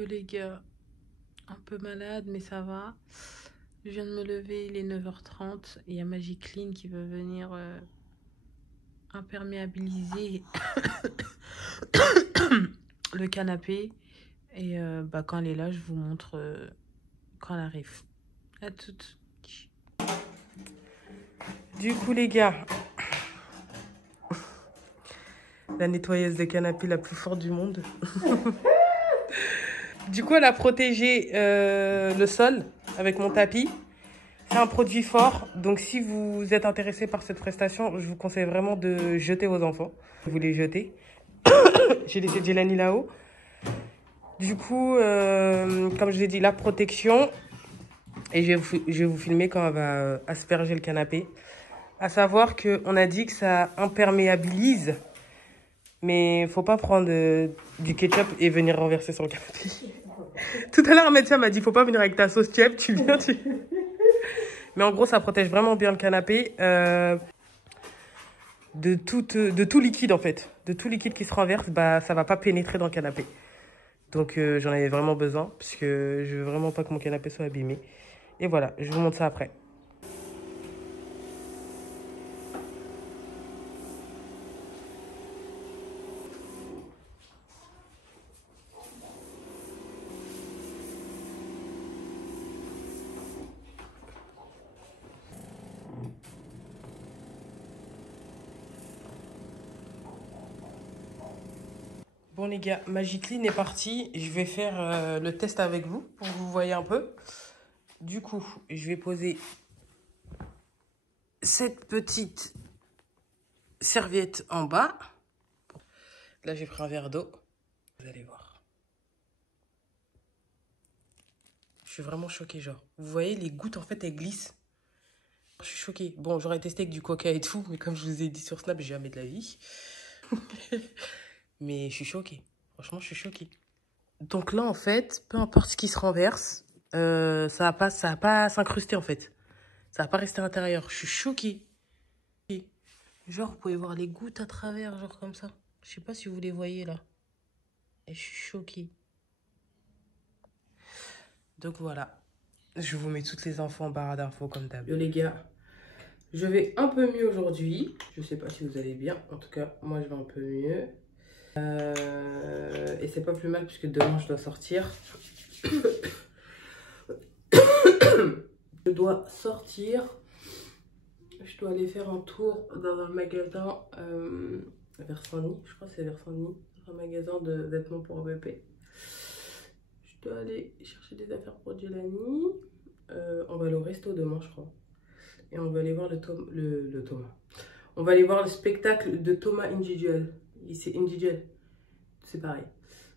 Yo les gars, un peu malade mais ça va. Je viens de me lever, il est 9h30. Il y a Magic Clean qui veut venir imperméabiliser le canapé. Et quand elle est là, je vous montre quand elle arrive. À toutes. Du coup les gars, la nettoyeuse de canapé la plus forte du monde. Du coup, elle a protégé le sol avec mon tapis. C'est un produit fort, donc si vous êtes intéressé par cette prestation, je vous conseille vraiment de jeter vos enfants. Vous les jetez. J'ai laissé Jelani là-haut. Du coup, comme je l'ai dit, la protection. Et je vais vous filmer quand elle va asperger le canapé. À savoir qu'on a dit que ça imperméabilise. Mais faut pas prendre du ketchup et venir renverser sur le canapé. Tout à l'heure, un médecin m'a dit, faut pas venir avec ta sauce ketchup, tu viens, tu... Mais en gros, ça protège vraiment bien le canapé de tout liquide, en fait. De tout liquide qui se renverse, bah, ça va pas pénétrer dans le canapé. Donc, j'en avais vraiment besoin, puisque je veux vraiment pas que mon canapé soit abîmé. Et voilà, je vous montre ça après. Bon les gars, Magic Clean est parti. Je vais faire le test avec vous pour que vous voyez un peu. Du coup, je vais poser cette petite serviette en bas. Là, j'ai pris un verre d'eau. Vous allez voir. Je suis vraiment choquée, genre. Vous voyez, les gouttes, en fait, elles glissent. Je suis choquée. Bon, j'aurais testé avec du coca et tout, mais comme je vous ai dit sur Snap, jamais de la vie. Mais je suis choquée. Franchement, je suis choquée. Donc là, en fait, peu importe ce qui se renverse, ça va pas s'incruster, en fait. Ça va pas rester à l'intérieur. Je suis choquée. Genre, vous pouvez voir les gouttes à travers, genre comme ça. Je sais pas si vous les voyez, là. Et je suis choquée. Donc voilà. Je vous mets toutes les infos en barre d'infos, comme d'hab. Yo les gars, je vais un peu mieux aujourd'hui. Je sais pas si vous allez bien. En tout cas, moi, je vais un peu mieux. Et c'est pas plus mal puisque demain, je dois sortir. Je dois sortir. Je dois aller faire un tour dans un magasin vers Saint-Denis. Je crois que c'est vers Saint-Denis. Un magasin de vêtements pour bébé. Je dois aller chercher des affaires pour Jelani. On va aller au resto demain, je crois. Et on va aller voir le Thomas. On va aller voir le spectacle de Thomas Individual. C'est Individual. C'est pareil.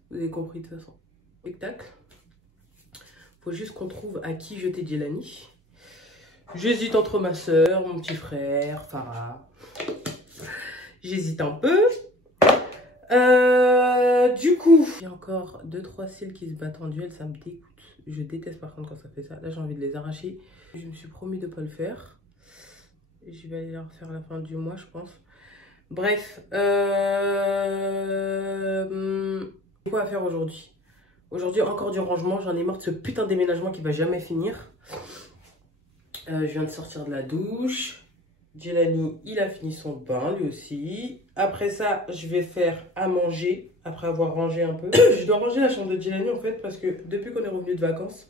Vous avez compris de toute façon. Spectacle. Faut juste qu'on trouve à qui jeter Jelani. J'hésite entre ma soeur, mon petit frère, Farah. J'hésite un peu. Du coup, il y a encore 2-3 cils qui se battent en duel, ça me dégoûte. Je déteste par contre quand ça fait ça. Là, j'ai envie de les arracher. Je me suis promis de ne pas le faire. Je vais aller leur faire à la fin du mois, je pense. Bref, quoi à faire aujourd'hui? Aujourd'hui, encore du rangement. J'en ai marre de ce putain de déménagement qui va jamais finir. Je viens de sortir de la douche. Jelani, il a fini son bain, lui aussi. Après ça, je vais faire à manger, après avoir rangé un peu. Je dois ranger la chambre de Jelani, en fait, parce que depuis qu'on est revenu de vacances...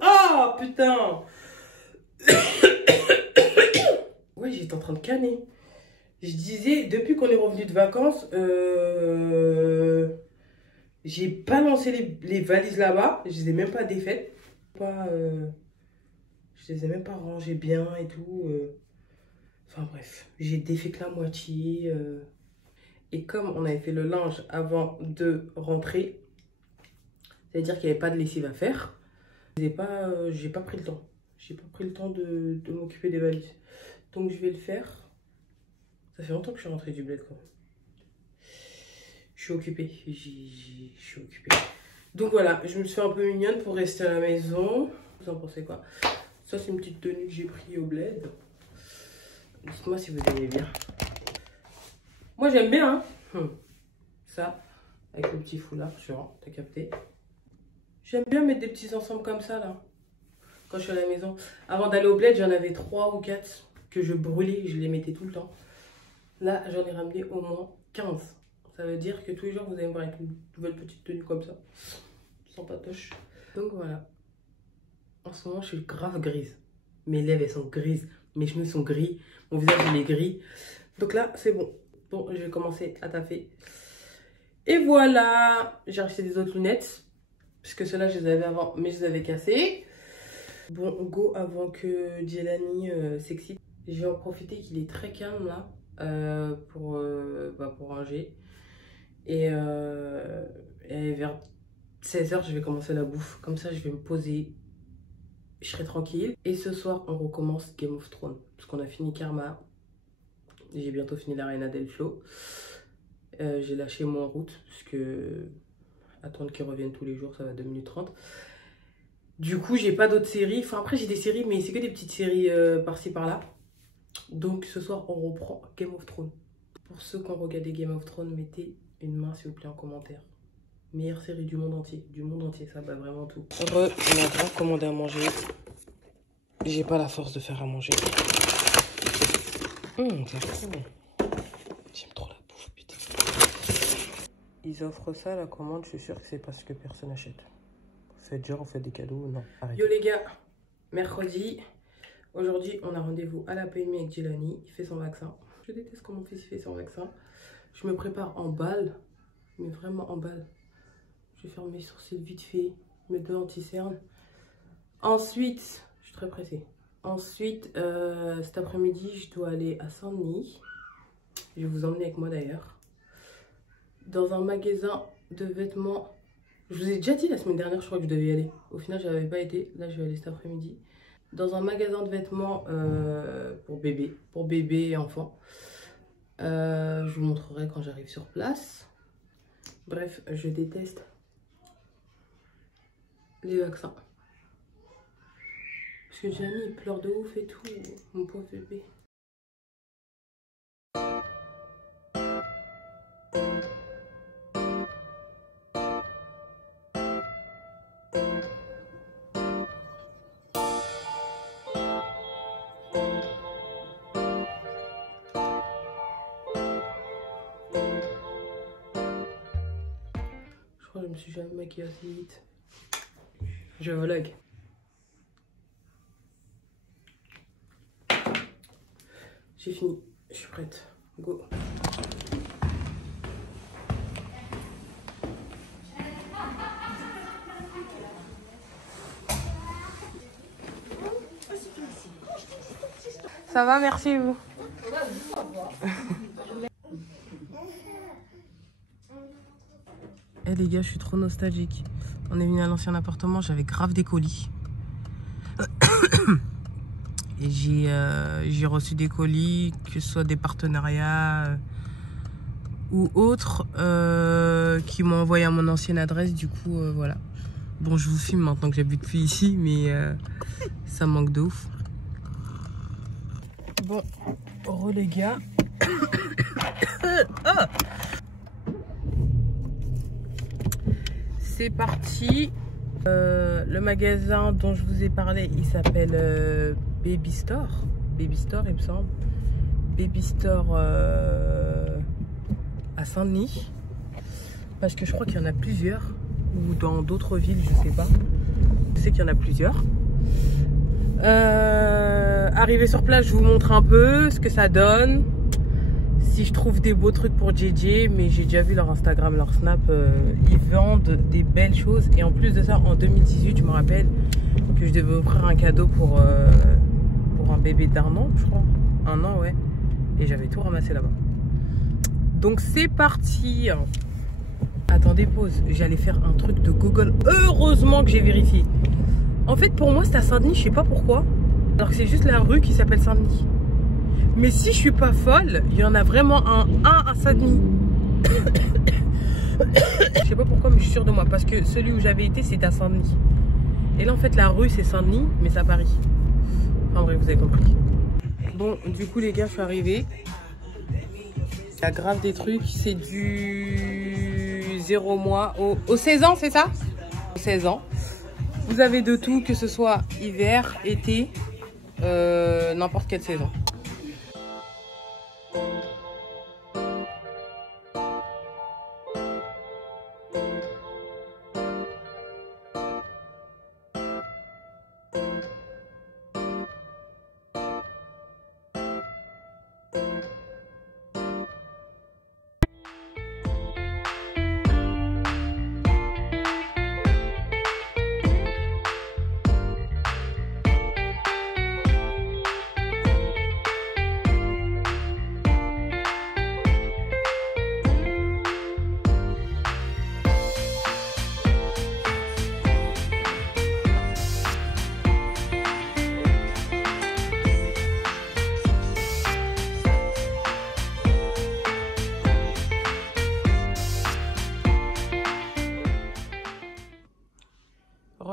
Ah, putain. Ouais, j'étais en train de canner. Je disais, depuis qu'on est revenu de vacances, j'ai balancé les valises là-bas. Je les ai même pas défaites. Je les ai même pas rangées bien et tout. Enfin bref, j'ai défait que la moitié. Et comme on avait fait le linge avant de rentrer, c'est-à-dire qu'il n'y avait pas de lessive à faire, j'ai pas pris le temps. J'ai pas pris le temps de m'occuper des valises. Donc je vais le faire. Ça fait longtemps que je suis rentrée du bled quand même. Je suis occupée. Je suis occupée. Donc voilà, je me suis fait un peu mignonne pour rester à la maison. Vous en pensez quoi? Ça, c'est une petite tenue que j'ai pris au bled. Dites-moi si vous aimez bien. Moi, j'aime bien, hein. Ça. avec le petit foulard, tu vois, t'as capté. J'aime bien mettre des petits ensembles comme ça, là, quand je suis à la maison. Avant d'aller au bled, j'en avais 3 ou 4 que je brûlais, je les mettais tout le temps. Là, j'en ai ramené au moins 15. Ça veut dire que tous les jours, vous allez me voir avec une nouvelle petite tenue comme ça, sans patoche. Donc voilà. En ce moment, je suis grave grise. Mes lèvres, elles sont grises. Mes cheveux sont gris. Mon visage, il est gris. Donc là, c'est bon. Bon, je vais commencer à taffer. Et voilà. J'ai acheté des autres lunettes. Parce que ceux-là, je les avais avant, mais je les avais cassées. Bon, go avant que Jelani s'excite. Je vais en profiter qu'il est très calme là. Pour ranger. Et vers 16 h, je vais commencer la bouffe. Comme ça, je vais me poser. Je serai tranquille. Et ce soir, on recommence Game of Thrones. Parce qu'on a fini Karma. J'ai bientôt fini la Reina del Flow. J'ai lâché moi en route. Parce que attendre qu'ils reviennent tous les jours, ça va 2 minutes 30. Du coup, j'ai pas d'autres séries. Enfin, après, j'ai des séries, mais c'est que des petites séries par-ci par-là. Donc, ce soir, on reprend Game of Thrones. Pour ceux qui ont regardé Game of Thrones, mettez une main, s'il vous plaît, en commentaire. Meilleure série du monde entier. Du monde entier, ça bat vraiment tout. On a grave commandé à manger. J'ai pas la force de faire à manger. C'est trop. J'aime trop la bouffe, putain. Ils offrent ça à la commande, je suis sûre que c'est parce que personne n'achète. Faites genre, on fait des cadeaux, non, arrêtez. Yo les gars, mercredi. Aujourd'hui, on a rendez-vous à la PMI avec Jelani. Il fait son vaccin. Je déteste quand mon fils fait son vaccin. Je me prépare en balle, mais vraiment en balle. Je vais faire mes sourcils vite fait, mes deux anti-cernes. Ensuite, je suis très pressée. Ensuite, cet après-midi, je dois aller à Saint-Denis. Je vais vous emmener avec moi d'ailleurs. Dans un magasin de vêtements. Je vous ai déjà dit la semaine dernière, je crois que je devais y aller. Au final, je n'avais pas été. Là, je vais aller cet après-midi. Dans un magasin de vêtements pour bébé et enfants. Je vous montrerai quand j'arrive sur place. Bref, je déteste les vaccins. Parce que Gianni, il pleure de ouf et tout, mon pauvre bébé. Je crois que je me suis jamais maquillée assez vite. Je vlog. J'ai fini, je suis prête. Go. Ça va, merci et vous. Eh les gars, je suis trop nostalgique. On est venu à l'ancien appartement, j'avais grave des colis. Et j'ai reçu des colis, que ce soit des partenariats ou autres, qui m'ont envoyé à mon ancienne adresse. Du coup, voilà. Bon, je vous filme maintenant que j'habite plus ici, mais ça manque de ouf. Bon, les gars. Oh, c'est parti. Le magasin dont je vous ai parlé, il s'appelle Baby Store. Baby Store, il me semble. Baby Store à Saint-Denis. Parce que je crois qu'il y en a plusieurs. Ou dans d'autres villes, je sais pas. Je sais qu'il y en a plusieurs. Arrivé sur place, je vous montre un peu ce que ça donne. Si je trouve des beaux trucs pour JJ, mais j'ai déjà vu leur Instagram, leur Snap, ils vendent des belles choses. Et en plus de ça, en 2018, je me rappelle que je devais offrir un cadeau pour un bébé d'1 an, je crois. 1 an, ouais. Et j'avais tout ramassé là-bas. Donc c'est parti. Attendez, pause. J'allais faire un truc de Google. Heureusement que j'ai vérifié. En fait, pour moi, c'est à Saint-Denis, je sais pas pourquoi. Alors que c'est juste la rue qui s'appelle Saint-Denis. Mais si je suis pas folle, il y en a vraiment un à Saint-Denis. Je sais pas pourquoi, mais je suis sûre de moi. Parce que celui où j'avais été, c'était à Saint-Denis. Et là, en fait, la rue, c'est Saint-Denis, mais c'est à Paris. Enfin bref, vous avez compris. Bon, du coup, les gars, je suis arrivée. Il y a grave des trucs. C'est du 0 mois au 16 ans, c'est ça? 16 ans. Vous avez de tout, que ce soit hiver, été, n'importe quelle saison.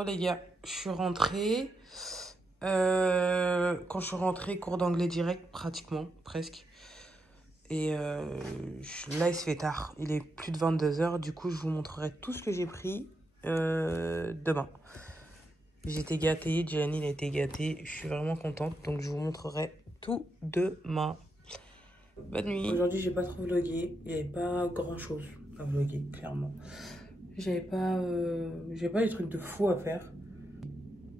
Les gars, je suis rentrée. Quand je suis rentrée, cours d'anglais direct, pratiquement, presque. Et là, il se fait tard. Il est plus de 22 h. Du coup, je vous montrerai tout ce que j'ai pris demain. J'étais gâtée, Gianni il a été gâté. Je suis vraiment contente. Donc, je vous montrerai tout demain. Bonne nuit. Aujourd'hui, j'ai pas trop vlogué. Il n'y avait pas grand-chose à vloguer, clairement. J'avais pas des trucs de fou à faire.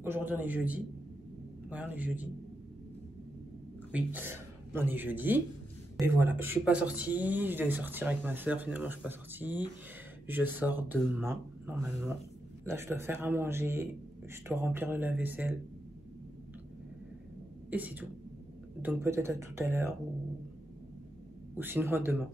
Aujourd'hui, on est jeudi. Ouais, on est jeudi. Oui, on est jeudi. Et voilà, je suis pas sortie. Je devais sortir avec ma soeur. Finalement, je suis pas sortie. Je sors demain, normalement. Là, je dois faire à manger. Je dois remplir le lave-vaisselle. Et c'est tout. Donc, peut-être à tout à l'heure ou sinon à demain.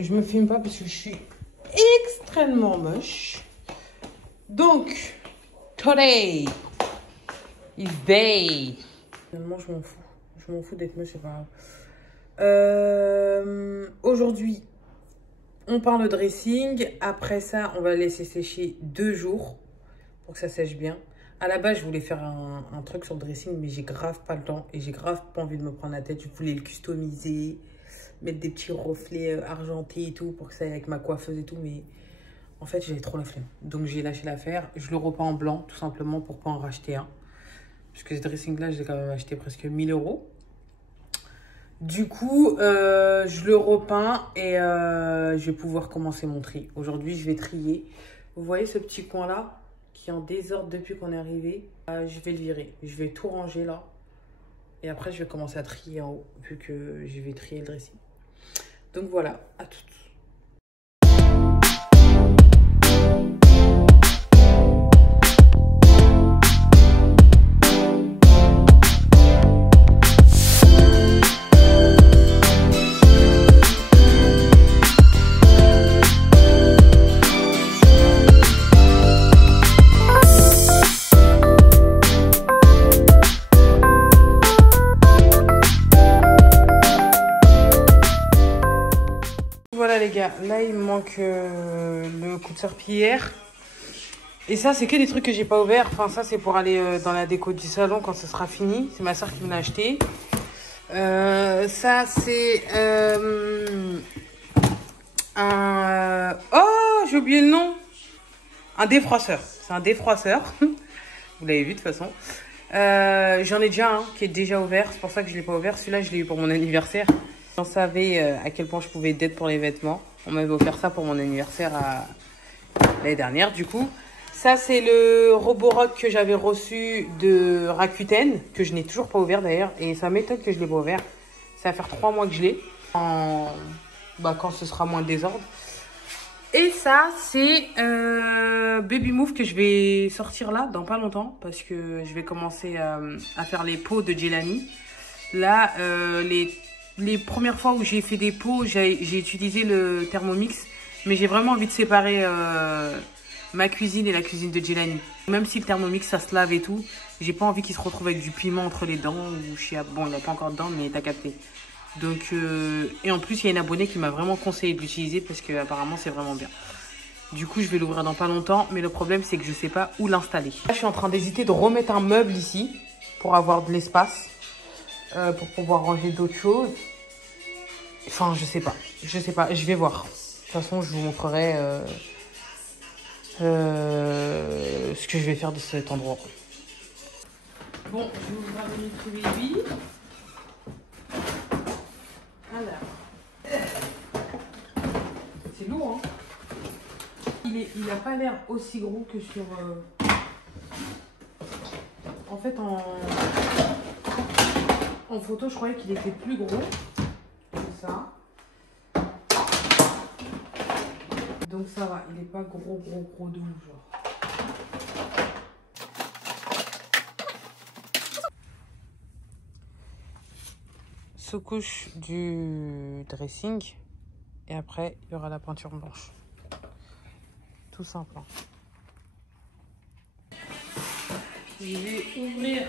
Je me filme pas parce que je suis extrêmement moche. Donc, today is day. Finalement, je m'en fous. Je m'en fous d'être moche, c'est pas grave. Aujourd'hui, on part le dressing. Après ça, on va laisser sécher 2 jours pour que ça sèche bien. À la base, je voulais faire un truc sur le dressing, mais j'ai grave pas le temps et j'ai grave pas envie de me prendre la tête. Je voulais le customiser, mettre des petits reflets argentés et tout pour que ça aille avec ma coiffeuse et tout, mais en fait, j'avais trop la flemme. Donc, j'ai lâché l'affaire. Je le repeins en blanc, tout simplement, pour pas en racheter un. Parce que ce dressing-là, je l'ai quand même acheté presque 1000 €. Du coup, je le repeins et je vais pouvoir commencer mon tri. Aujourd'hui, je vais trier. Vous voyez ce petit coin-là qui est en désordre depuis qu'on est arrivé. Je vais le virer. Je vais tout ranger là. Et après, je vais commencer à trier en haut, vu que je vais trier le dressing. Donc voilà, à toutes. Voilà les gars, là il me manque le coup de serpillière. Et ça c'est que des trucs que j'ai pas ouverts. Enfin ça c'est pour aller dans la déco du salon quand ce sera fini. C'est ma soeur qui me l'a acheté. Ça c'est oh j'ai oublié le nom. Un défroisseur. C'est un défroisseur. Vous l'avez vu de toute façon. J'en ai déjà un qui est déjà ouvert. C'est pour ça que je l'ai pas ouvert. Celui-là je l'ai eu pour mon anniversaire. On savait à quel point je pouvais d'être pour les vêtements. On m'avait offert ça pour mon anniversaire l'année dernière, du coup. Ça, c'est le Roborock que j'avais reçu de Rakuten, que je n'ai toujours pas ouvert d'ailleurs. Et ça m'étonne que je ne l'ai pas ouvert. Ça va faire 3 mois que je l'ai. Quand ce sera moins de désordre. Et ça, c'est Baby Move que je vais sortir là, dans pas longtemps. Parce que je vais commencer à faire les pots de Jelani. Là, les premières fois où j'ai fait des pots, j'ai utilisé le Thermomix. Mais j'ai vraiment envie de séparer ma cuisine et la cuisine de Jelani. Même si le Thermomix, ça se lave et tout, j'ai pas envie qu'il se retrouve avec du piment entre les dents. Bon, il n'a pas encore de dents, mais t'as capté. Donc, et en plus, il y a une abonnée qui m'a vraiment conseillé de l'utiliser parce que apparemment c'est vraiment bien. Du coup, je vais l'ouvrir dans pas longtemps. Mais le problème, c'est que je sais pas où l'installer. Là, je suis en train d'hésiter de remettre un meuble ici pour avoir de l'espace. Pour pouvoir ranger d'autres choses. Enfin, je sais pas. Je sais pas. Je vais voir. De toute façon, je vous montrerai ce que je vais faire de cet endroit. Bon, je vais ouvrir le micro-baby. Alors. C'est lourd, hein. Il n'a pas l'air aussi gros que sur... En fait, en photo, je croyais qu'il était plus gros que ça. Donc ça va, il n'est pas gros de ouf, genre. Sous-couche du dressing. Et après, il y aura la peinture blanche. Tout simple. Je vais ouvrir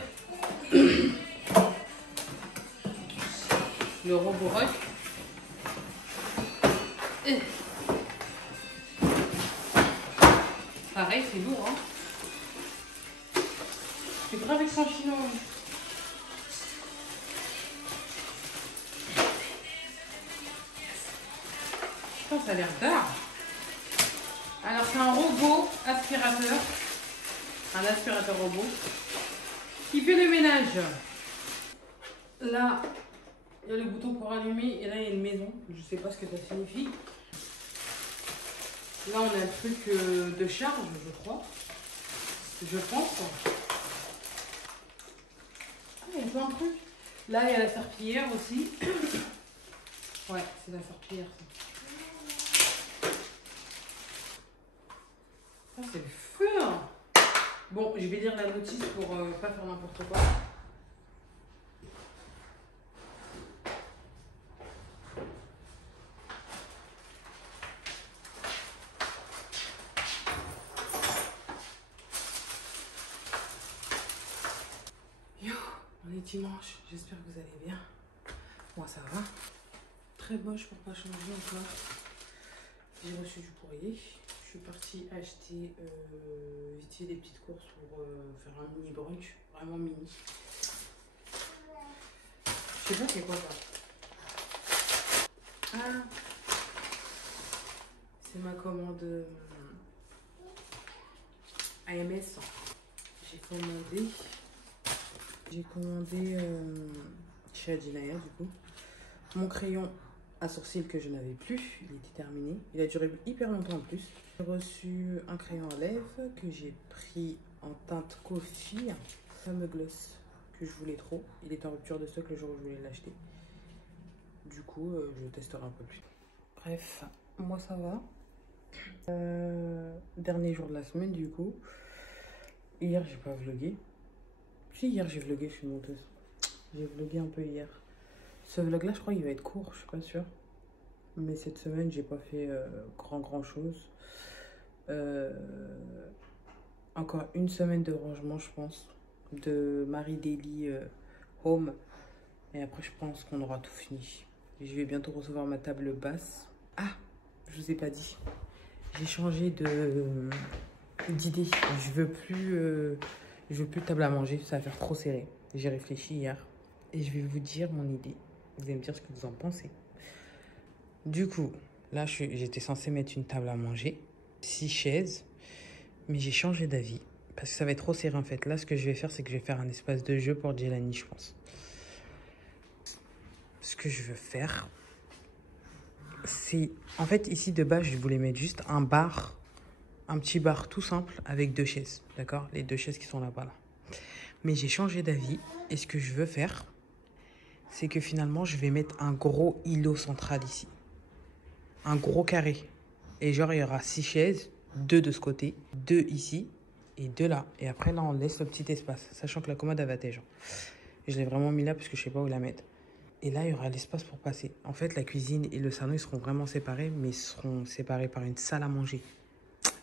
le Roborock. Pareil, c'est lourd, hein. C'est grave avec son filon. Putain, ça a l'air d'art. Alors, c'est un robot aspirateur. Un aspirateur robot qui fait le ménage. Là, il y a le bouton pour allumer et là, il y a une maison. Je sais pas ce que ça signifie. Là, on a un truc de charge, je crois. Je pense. Ah, il y a plein de trucs. Là, il y a la serpillière aussi. Ouais, c'est la serpillière, ça. Ça, c'est le feu, hein. Bon, je vais lire la notice pour pas faire n'importe quoi. Yo, on est dimanche, j'espère que vous allez bien. Moi ça va. Très moche pour pas changer encore. J'ai reçu du courrier. Je suis partie acheter vite fait des petites courses pour faire un mini brunch. Vraiment mini. Je sais pas c'est quoi ça. Ah, c'est ma commande AMS. J'ai commandé chez Adinaya du coup. Mon crayon à sourcils que je n'avais plus, il était terminé. Il a duré hyper longtemps en plus. J'ai reçu un crayon à lèvres que j'ai pris en teinte coffee. Fameux gloss que je voulais trop. Il était en rupture de stock le jour où je voulais l'acheter. Du coup, je testerai un peu plus. Bref, moi ça va. Dernier jour de la semaine du coup. Hier, j'ai pas vlogué. Si, hier j'ai vlogué, je suis menteuse. J'ai vlogué un peu hier. Ce vlog là, je crois qu'il va être court, je suis pas sûre. Mais cette semaine, j'ai pas fait grand chose. Encore une semaine de rangement, je pense, de Marie Daily Home. Et après, je pense qu'on aura tout fini. Et je vais bientôt recevoir ma table basse. Ah, je vous ai pas dit. J'ai changé d'idée. Je veux plus de table à manger, ça va faire trop serré. J'ai réfléchi hier et je vais vous dire mon idée. Vous allez me dire ce que vous en pensez. Du coup, là, j'étais censée mettre une table à manger, 6 chaises, mais j'ai changé d'avis parce que ça va être trop serré en fait. Là, ce que je vais faire, c'est que je vais faire un espace de jeu pour Jelani, je pense. Ce que je veux faire, c'est... En fait, ici, de base, je voulais mettre juste un bar, un petit bar tout simple avec 2 chaises, d'accord? Les 2 chaises qui sont là-bas, là. Mais j'ai changé d'avis et ce que je veux faire, c'est que finalement, je vais mettre un gros îlot central ici. Un gros carré. Et genre, il y aura 6 chaises, 2 de ce côté, 2 ici et 2 là. Et après, là, on laisse le petit espace, sachant que la commode, elle va être genre. Je l'ai vraiment mis là parce que je sais pas où la mettre. Et là, il y aura l'espace pour passer. En fait, la cuisine et le salon, ils seront vraiment séparés, mais ils seront séparés par une salle à manger.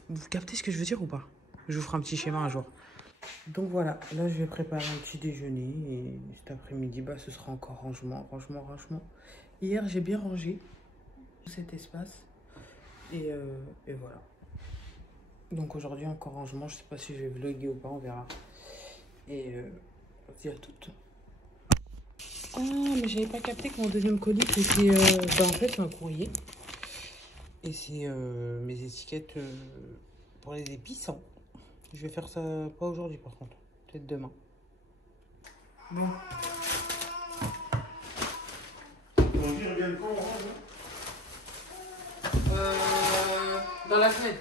Vous captez ce que je veux dire ou pas? Je vous ferai un petit schéma un jour. Donc voilà, là, je vais préparer un petit déjeuner. Et cet après-midi, bah, ce sera encore rangement. Hier, j'ai bien rangé cet espace. Et voilà. Donc aujourd'hui, encore rangement. Je sais pas si je vais vlogger ou pas, on verra. Et on se dit à toutes. Ah, mais j'avais pas capté que mon deuxième colis, c'était... en fait, c'est un courrier. Et c'est mes étiquettes pour les épices. Hein. Je vais faire ça, pas aujourd'hui par contre. Peut-être demain. Bon. Ton vie revient quand, dans la semaine.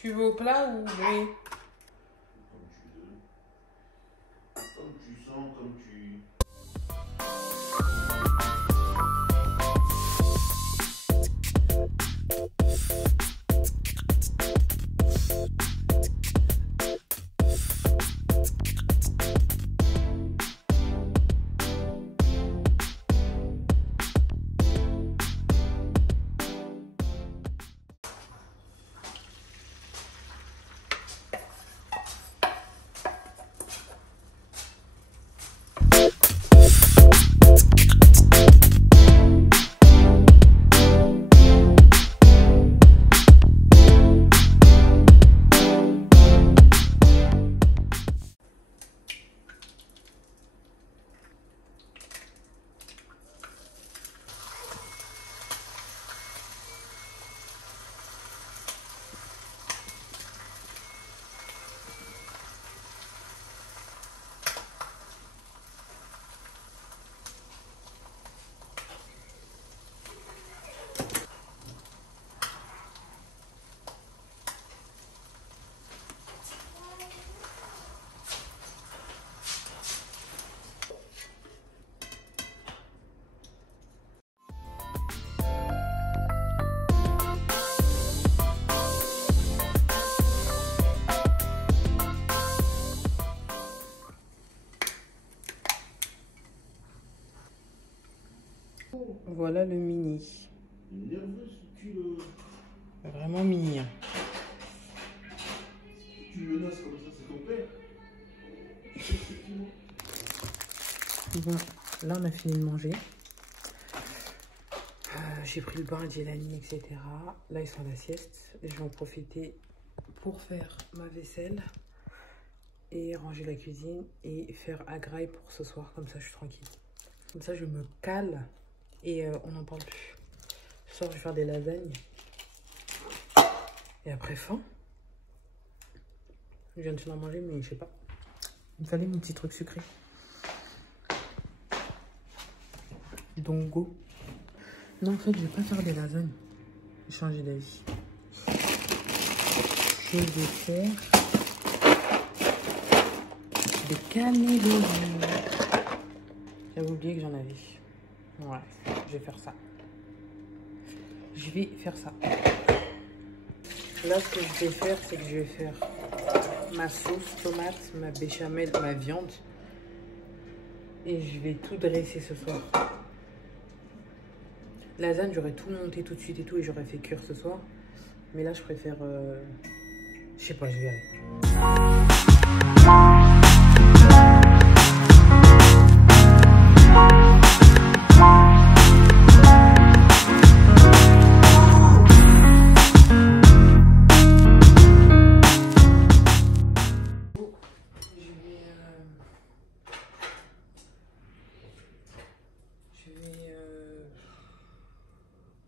Tu veux au plat ou oui? Comme tu sens, comme tu... Voilà le mini. Nerveuse, Vraiment mini. Hein. tu menaces comme ça, c'est ton père. Bon, là on a fini de manger. J'ai pris le bain à Jelani, etc. Là ils sont à la sieste. Je vais en profiter pour faire ma vaisselle et ranger la cuisine et faire à graille pour ce soir. Comme ça je suis tranquille. Comme ça je me cale et on n'en parle plus. Ce soir je vais faire des lasagnes. Et après faim. Je viens de finir à manger, mais je sais pas. Il me fallait mon petit truc sucré. Donc go. Non, en fait, je vais pas faire des lasagnes. Je vais changer d'avis. Je vais faire des cannellonis. J'avais oublié que j'en avais. Ouais, je vais faire ça. Je vais faire ça. Là, ce que je vais faire, c'est que je vais faire ma sauce tomate, ma béchamel, ma viande. Et je vais tout dresser ce soir. Lasagne, j'aurais tout monté tout de suite et tout, et j'aurais fait cuire ce soir. Mais là, je préfère... Je sais pas, je verrai.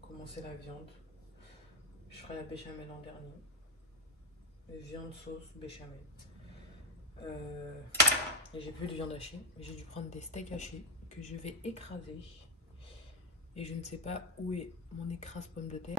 Commencer la viande. Je ferai la béchamel en dernier. Viande, sauce, béchamel. J'ai plus de viande hachée. J'ai dû prendre des steaks hachés que je vais écraser. Et je ne sais pas où est mon écrase pomme de terre.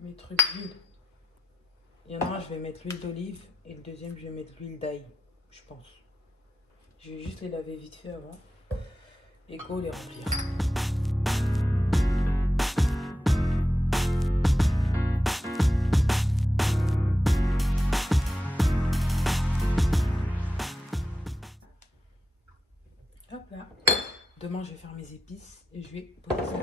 Mes trucs d'huile. Il y en a un, je vais mettre l'huile d'olive et le deuxième, je vais mettre l'huile d'ail, je pense. Je vais juste les laver vite fait avant et go les remplir. Hop là. Demain, je vais faire mes épices et je vais poser ça.